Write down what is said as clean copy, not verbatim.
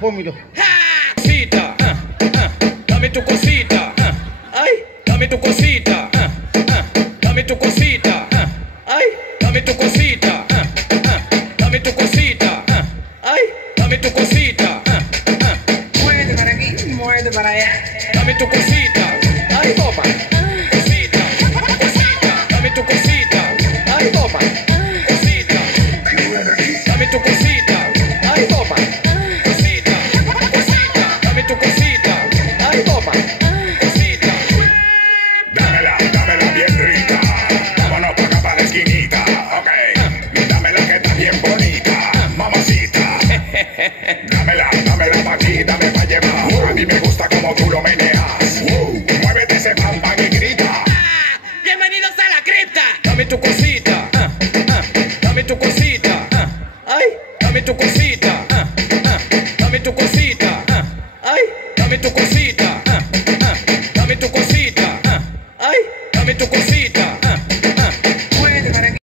Vómito. Cosita, dame tu cosita, ay, dame tu cosita, dame tu cosita, ay, dame tu cosita, dame tu cosita, ay, dame tu cosita, Muévete para aquí, muévete para allá. dame tu cosita, ay, toma, cosita, cosita, dame tu cosita, ay, toma, cosita, dame tu cosita, ay, toma, cosita, cosita, dame tu cosita, ay, toma, cosita. Dámela bien rica. Vámonos para acá para la esquinita. Ok. Dámela que está bien bonita. Mamacita. Dámela pa' aquí, dame pa' llevar. A mí me gusta como tú lo meneas. Muévete ese pam pam y grita. Bienvenidos a la cripta. Dame tu cosita, dame tu cosita, ay, dame tu cosita, dame tu cosita, ay, dame tu cosita.